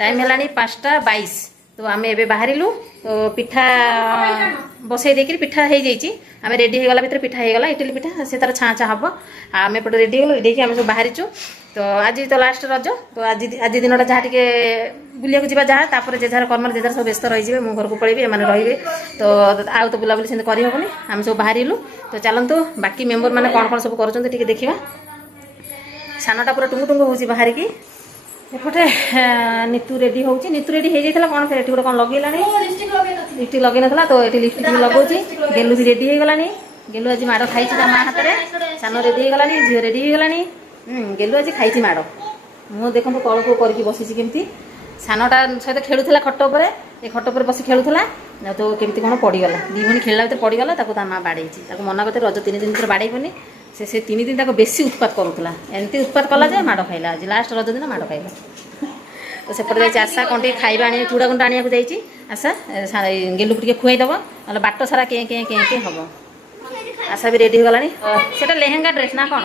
time है 5:22 तो आम ए बाहरिलु तो पिठा बसई देकर पिठा हो जाइए आम रेडी होगा भर पिठा होगा इडली पिठा से तार छाँ छाँ हम आम एपटे रेडी हो देखिए आम सब बाहरीचु तो आज तो लास्ट रज तो आज दिन जहाँ टे बुलिया जा जहाँ जे जार कर्म जे जार सब व्यस्त रही मु घर को पलैबी एम रे तो आउ तो बुलाबुली से करहबनी आम सब बाहरिलु तो चलतु बाकी मेम्बर मैंने कौन कौन सब कर देखा सानटा पूरा टुंगु टुंगु हो बाहरिकी एपटे नीतू रेडी होची नीतू रेडी हो जाता कौन फिर गोटे कौन लगे लिपस्टिक लगे ना तो ये लिपस्टिक लगाऊँगी गेलु भी रेडी हो गलानी गेलु आज माड़ खाई माँ हाथ में सान रेडी हो गलानी झील रेडी हो गलानी गेलु आज खाई माड़ मु देखो तल को करके बसी केमती सानटा सहित खेलुला खट उपर ये खट उपर बस खेलुला तो केमती कौन पड़गला दी भणी खेलला भर पड़गला माँ बाड़े मना करते रज 3 दिन भर बाड़ेबनी से 3 दिन तक बेसी उत्पात करूला एमती उत्पात कला जे माड़ खाइला आज लास्ट रज दिन माड़ खाइला तो सेपटे जा आशा कौन खाଇବା आनी चूड़ा गुंड आने को आशा गेलु टे खुआईदेव ना बाट सारा के हम आशा भी रेडी हो गलानी सेटा लेहेंगा ड्रेस ना कौन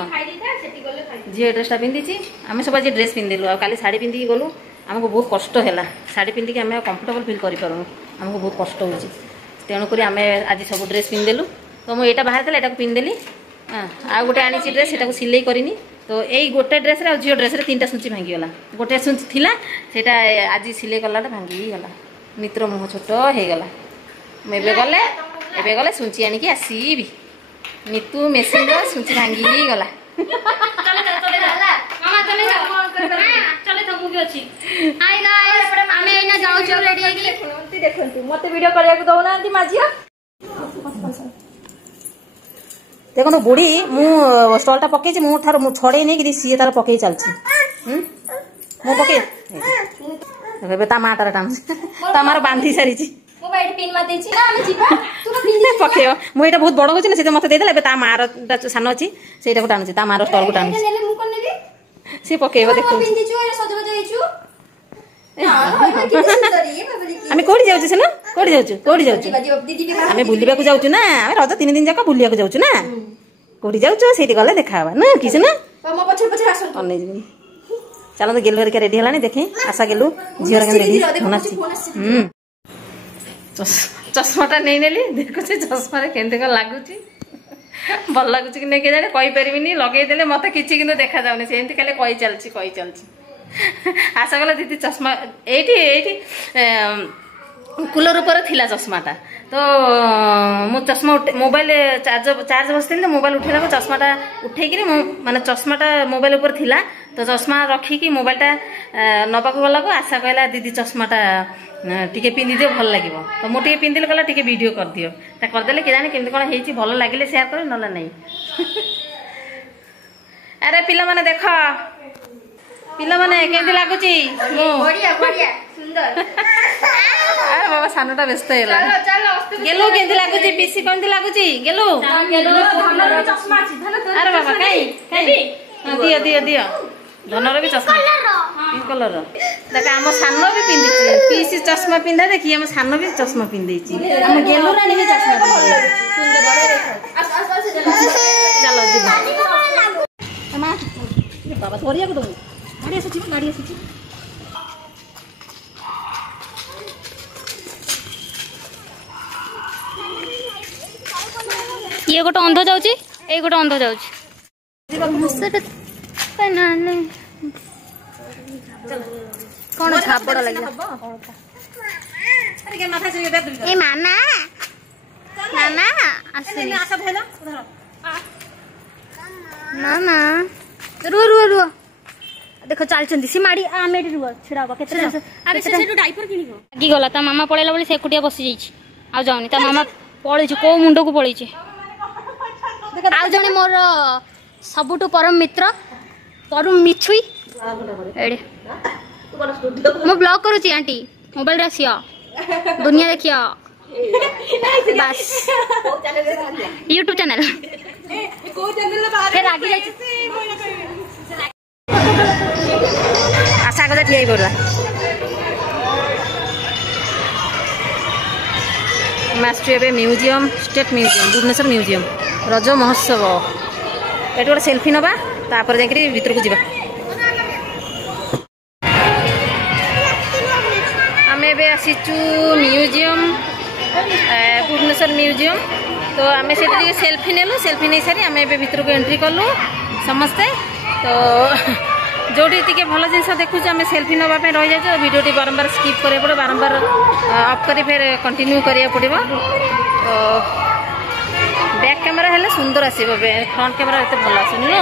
झील ड्रेसटा पिंधि आम सब आज ड्रेस पिंधिलु आ काली शाढ़ी पिंधिकी गलु आमको बहुत कष्ट है शाढ़ी पिंधिकी आम कंफर्टेबल फिल करूँ आमको बहुत कष्ट हो तेणुक आम आज सब ड्रेस पिंधिदेलु तो मुझे यहाँ बाहर था पिंधिदेली आ गोटे आनी ड्रेस से सिलाई करनी तो यही गोटे ड्रेस रे झील ड्रेस 3टा सूची भांगीगला गोटे सूची थिला सेटा आज सिलाई कला भांगीगला मित्र मुह छोट होगला मुझे गले सूची आनिकी आसबि नीतू मेसीन सूची भांगीगला मत वीडियो करने दौना माझी देखो बुढ़ी मु स्टॉलटा पकई मुझे छड़े नहीं सी तार पकई चलती मु पकई माटार टाण मार बांधी सारी पकई मुझे बहुत बड़ हो मत देदेला मार सान अच्छी से टाणुची मार स्टल को टाणुची सी पकईब देख आम कौटी जाऊँ सीना कौटी जाऊँ कौटी जाऊँ आम बुलवा जाऊँ ना आम रज 3 दिन जाक बुलिया जाऊँ ना कौटी जाऊँ से गले देखा ना कि ना अनई चलो तो गेलु हरिका रेडी है देखे आशा गेलु झील रेडी चश्माटा नहीं नेली देखु चश्मा केमती कौन लगुच भल लगुच कि नहीं जाने कहीपरि लगेदेले मत कि देखा जाऊनी से खाली कही चलती आशा कला दीदी चश्मा ये कूलर ऊपर थिला चश्माटा तो मु चश्मा मोबाइल चार्ज बसती मोबाइल उठेला चश्माटा उठेकी माने चश्माटा मोबाइल ऊपर थिला तो चश्मा रखिकी मोबाइलटा नबाक गला आशा कहला दीदी चश्माटा टिके पिंधि दियो भल लगे तो मुझे पिंधिले कहला टिके वीडियो कर दियो करदेले कि जाने केमती कौन होती भल लगे सेयार कर ना नहीं अरे पिला माने देख पिला माने केमती लगुच अरे बाबा सानटा व्यस्त है गेलु केमती लगुच पीसी केमती लगुच गेलु अरे बाबा कहीं दियो दियो दियो धनर भी चश्मा पिंक कलर देख आम सान भी पिंधि पीसी चश्मा पिंधा देखी आम सान भी चश्मा पिंधि आम गेलु रानी भी चश्मा चलो बाबा थोड़ी को दू गाड़ी आसुची ये गोटे अंध जाऊँगी ये गोटे अंध जाऊँगी कौन झापड़ लगे ए मामा मामा मामा रुह रुह रुह देख चलती सी माड़ी आम रुह छिड़ा लगी गला ता मामा पलैला बोली से एकुटिया बसी जाइए आ जाऊनी ता मामा पलैछ कौ मुंड को पलैछ आ जने मोर सबुठु परम मित्र परम मिछुई एडे मो ब्लॉग करूची आंटी मोबाइल रे आसिया दुनिया देखिया बस यूट्यूब चैनल फिर आगे जाइए आशा को ठिया पड़ा master museum state museum Bhubaneswar museum Raja Mahotsav ये गोटे सेल्फी नवा तापर जाकरी भीतर को जीवा एबे आसीचु म्यूजियम भुवनेश्वर म्यूजियम तो आम से सेल्फी नेलु सेल्फी नहीं सारी आम एबे भीतर को एंट्री कलु समस्ते तो जोटी टी भल जिन देखुँ आम सेल्फी नापी रही जाए वीडियो बारंबार स्किप करा पड़े बारंबार अफ कर फिर कंटिन्यू करा पड़ो तो बैक कैमेरा हेल्ले सुंदर आसो फ्रंट कैमेरा एत भल आसुनि न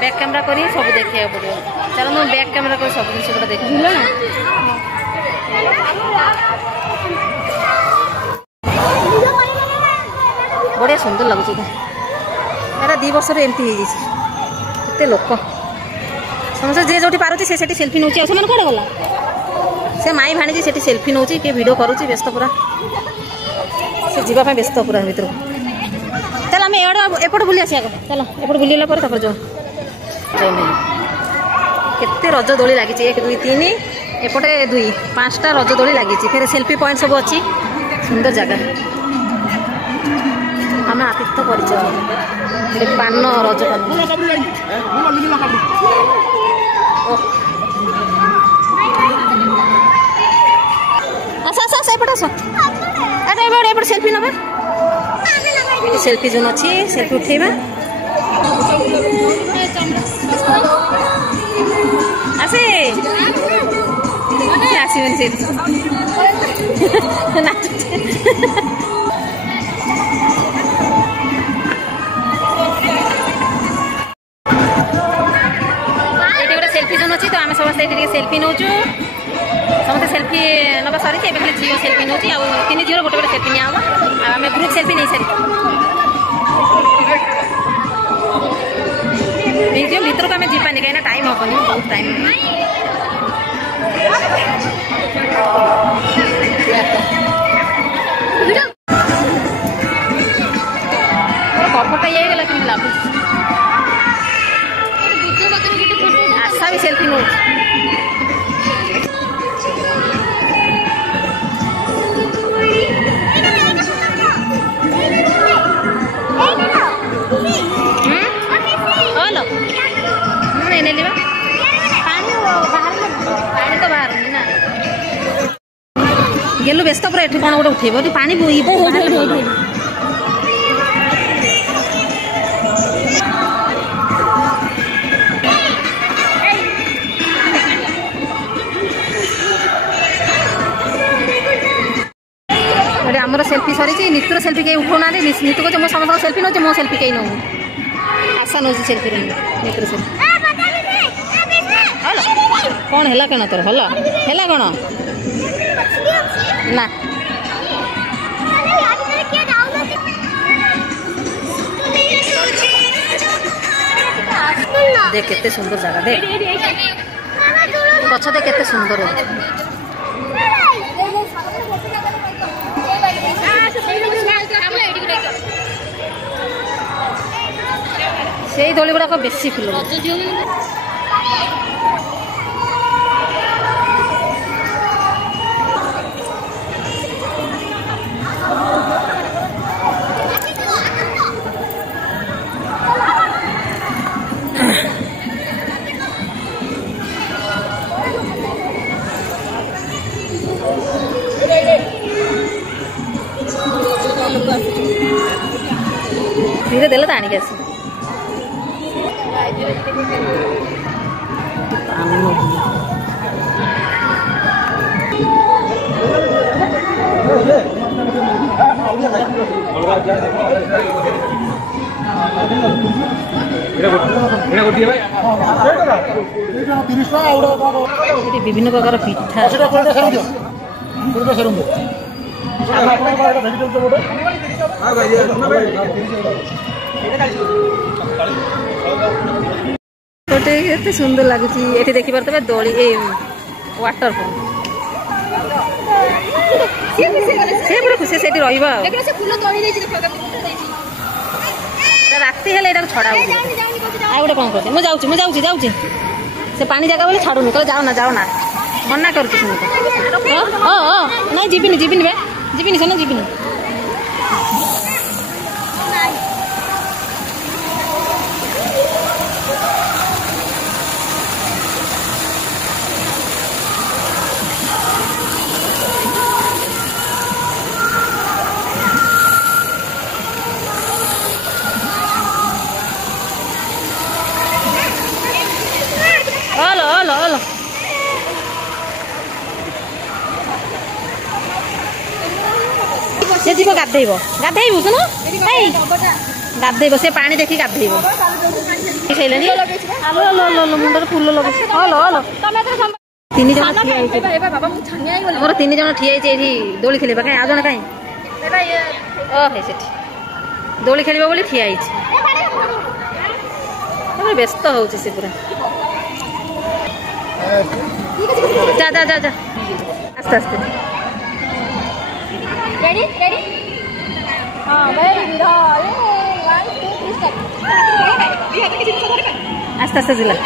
बैक कैमेरा कर सब देखा पड़ो चलो मुझे बैक कैमेरा कर सब जिन गुड़ा देख बढ़िया सुंदर लगुच एटा 2 वर्ष एमती होते लोक समस्त जे जो पार्टी से सेल्फी नौ से कौन गला से माई भाणी से सेल्फी नौ किए भिड करुच्ची व्यस्त पूरा से जावाई व्यस्त पूरा भर चल आम एपट बुली आस चल एपट बुलला जो केते रज दोली लगी 1 2 3 एपटे 2 5टा रज दोली लगी फिर सेल्फी पॉइंट सब अच्छी सुंदर जगह आम आतिथ्य परिचय पान रज पान एपट आस एपट सेल्फी नवा सेल्फी जोन अच्छी सेल्फी उठेबा आसे आसबन से सेल्फी जोन अच्छी तो आम समस्त सेल्फी नौ समस्त सेल्फी नवा सरी खाली झील सेल्फी नौ 3 झील गोटे गोटे सेल्फी निया आम ग्रुप सेल्फी नहीं सारी म्यूजियम भीतर को आम जानी कहीं टाइम हेनी बहुत टाइम कपटा ये कि लगुच आशा भी सेल्फी नौ गेलु व्यस्त पूरा एठी कौन गोटे उठेब पानी आमर सेल्फी सरी नितुर सेल्फी कहीं उठाऊना नितु को समस्त सेल्फी नौ मो सेल्फी कहीं नौ आशा नौ सेल्फी नितुर सेल्फी कौन है कण तोर हल है कौन ना देख केते सुंदर जगह देख गछ देख केते सुंदर से दोली गुड़ाक बेसी फुल धीरे देला तो आणिक आस विभिन्न प्रकार पिठा केते सुंदर लगुच ये देखी पारे दोली वाटरफॉल से पूरा खुशी से राति हेल्ले छड़ा आ गोटे कौन कर मुझे से पानी जगह बोले छाड़ूनी कह जाओ ना मना कर नहीं जीविनी सोना जीविनी ଯିବ ଗାଧେଇବ ଗାଧେଇବୁ ଶୁଣ ଗାଧେଇବ ସେ ପାଣି ଦେଖି ଗାଧେଇବ ମୁଣ୍ଡରେ ଫୁଲ ଲଗେଇଛି ତିନି ଜଣ ଠିଆ ହେଇଛି ଆମର 3 ଜଣ ଠିଆ ହେଇଛି ଏଇଠି ଦୋଳି ଖେଳିବା କାଇଁ ଆଉ ଜଣେ କାଇଁ ସେଠି ଦୋଳି ଖେଳିବ ବୋଲି ଠିଆ ହେଇଛି ବ୍ୟସ୍ତ ହଉଛି ସେ ପୁରା ଯା ଯା ଯା ଯା ଆସ୍ତେ ଆସ୍ତେ ଆସ୍ତେ ଆସ୍ତେ ଯିଲା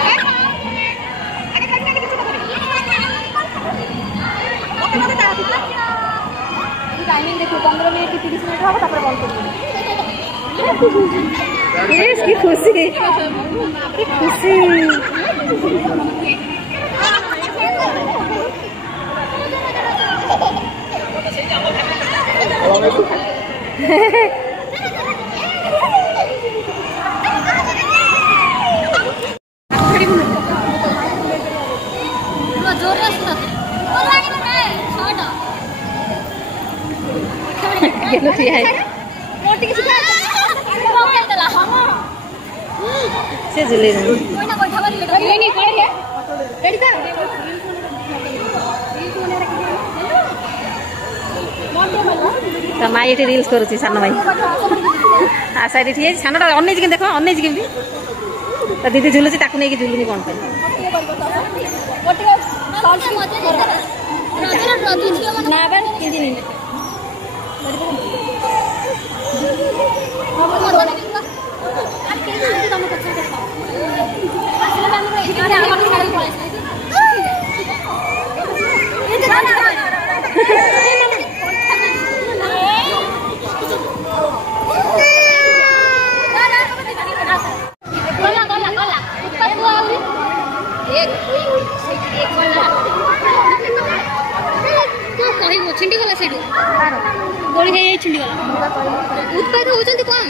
टाइमिंग देखो 15 मिनट की 30 मिनट होगा तापर बंद कर ये इसकी खुशी से झूले माई ये रिल्स करुच्ची सान भाई आ साइड ठीक है सानटा अनेज के देख अनेज के दीदी झुलुची ताकू नहीं झुलुनी कौन छिंडी गला सेडू गोली खाई छिंडी गला उत्पाद होचंती कोन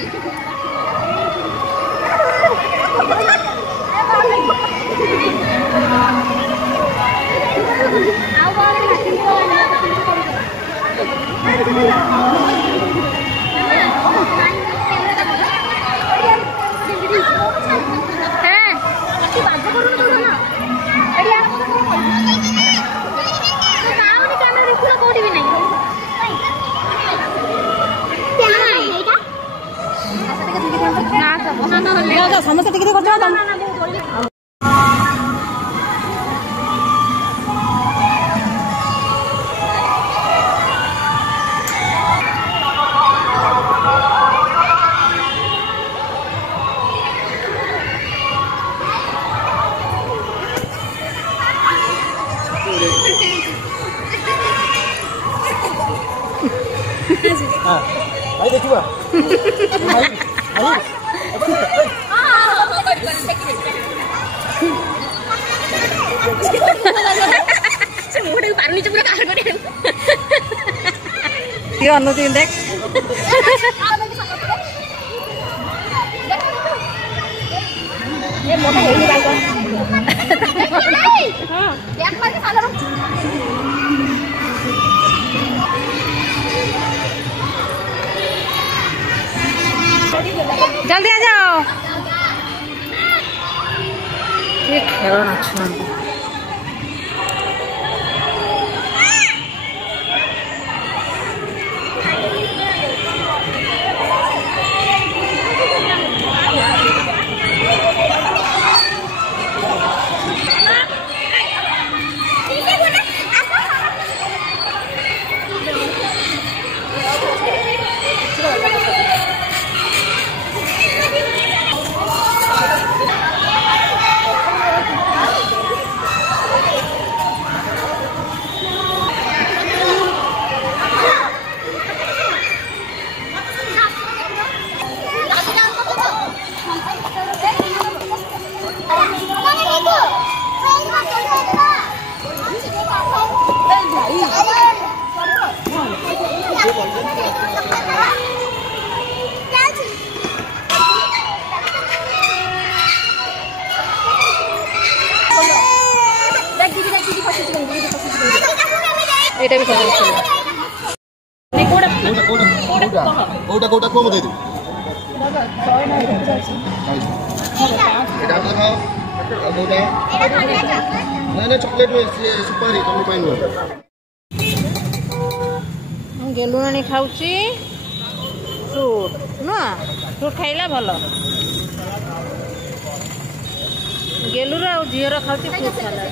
समस्त टिके भाई देखिबा भाई अनुति देख जल्दी आ जाओ ये खेल नाच एटा भी କୋଉଟା କୋଉଟା କୋଉ ମତେ ଦେବୁ ଏଟା ଖାଅ ଆଉ କୋଉଟା ନା ଚକଲେଟ୍ ସୁପାରି ତମ ପାଇଁ ନୁହଁ गेलुआनी खाऊची फ्रूट ना फ्रूट खाइला भल गेलुर आ झीर खाऊची फ्रूट सलाड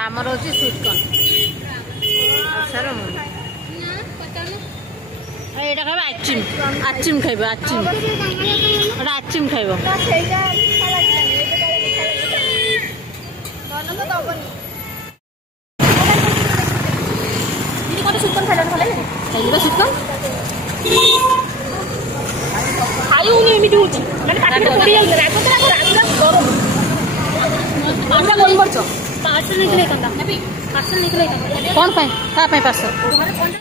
आमर हूँ स्वीट कॉर्न यहाँ खाइब आचिम आचिम खाइब आचिम आचिम खाइब ଖାଇଉନି ଏମିତି ହଉଛି ମାନେ ପାଟିରେ ପୋଡ଼ି ଯାଉଛି ରାଗ ଗରମ ପାର୍ସଲ ନେଇଥିଲେ ହେଇଥାନ୍ତା ପାର୍ସଲ ନେଇଥିଲେ ହେଇଥାନ୍ତା कौन पार्सल